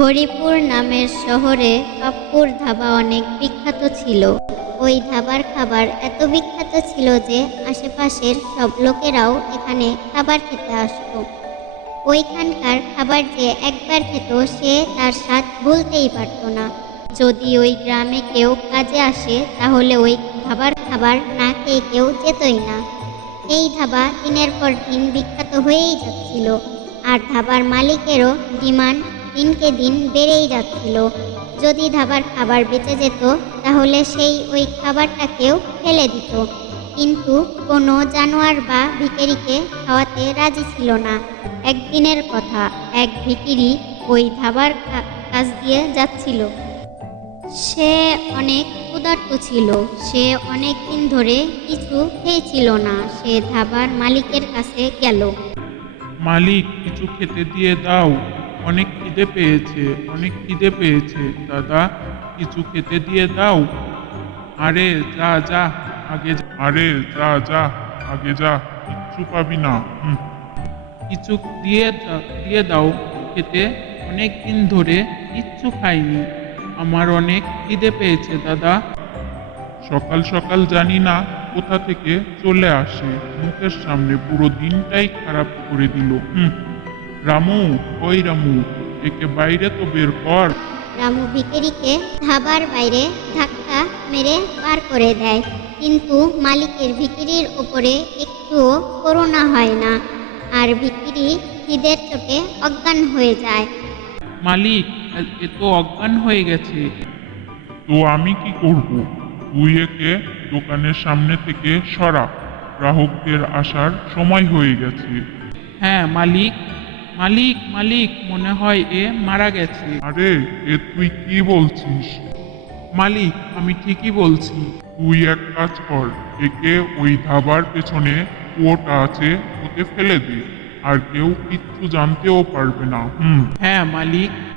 হরিপুর নামের শহরে পাপ্পুর ধাবা অনেক বিখ্যাত ছিল। ওই ধাবার খাবার এত বিখ্যাত ছিল যে আশেপাশের সব লোকেরাও এখানে খাবার খেতে আসতো। ওইখানকার খাবার যে একবার খেত সে তার স্বাদ ভুলতেই পারত না। যদি ওই গ্রামে কেউ কাজে আসে তাহলে ওই ধাবার খাবার না খেয়ে কেউ যেতই না। এই ধাবা দিনের পর দিন বিখ্যাত হয়েই যাচ্ছিল, আর ধাবার মালিকেরও ডিমান্ড দিনকে দিন বেড়েই যাচ্ছিল। যদি ধাবার খাবার বেঁচে যেত তাহলে সেই ওই খাবারটাকেও ফেলে দিত, কিন্তু কোনো জানোয়ার বা ভিখারিকে খাওয়াতে রাজি ছিল না। একদিনের কথা, এক ভিখিরি ওই ধাবার কাছ দিয়ে যাচ্ছিল। সে অনেক ক্ষুধার্ত ছিল। সে অনেক দিন ধরে কিছু খেয়েছিল না। সে ধাবার মালিকের কাছে গেল। মালিক, কিছু খেতে দিয়ে দাও, অনেক খিদে পেয়েছে, অনেক খিদে পেয়েছে দাদা, কিছু খেতে দিয়ে দাও। আরে যা যা আগে যা, আরে যা যা আগে যা, কিচ্ছু পাবি না। কিছু দিয়ে দাও খেতে, অনেক দিন ধরে কিচ্ছু খাইনি, আমার অনেক খিদে পেয়েছে দাদা। সকাল সকাল জানি না কোথা থেকে চলে আসে, মুখের সামনে পুরো দিনটাই খারাপ করে দিল। রামু, ওই রামু, একে বাইরে তো বের কর। রামু ভিখারিকে ধাবার বাইরে ধাক্কা মেরে বার করে দেয়, কিন্তু মালিকের ভিখিরির ওপরে একটুও করুণা হয় না, আর ভিখিরি খিদের চোটে অজ্ঞান হয়ে যায়। মালিক, এ তো অজ্ঞান হয়ে গেছে। তো আমি কি করব? তুই একে দোকানের সামনে থেকে সরা, গ্রাহকদের আসার সময় হয়ে গেছে। হ্যাঁ মালিক, মালিক মালিক মনে হয় এ মারা গেছে। আরে, এ তুই কি বলছিস? মালিক, আমি ঠিকই বলছি। তুই এক কাজ কর, একে ওই ধাবার পেছনে কুয়োটা আছে ওতে ফেলে দে, আর কেউ কিচ্ছু জানতেও পারবে না। হ্যাঁ মালিক।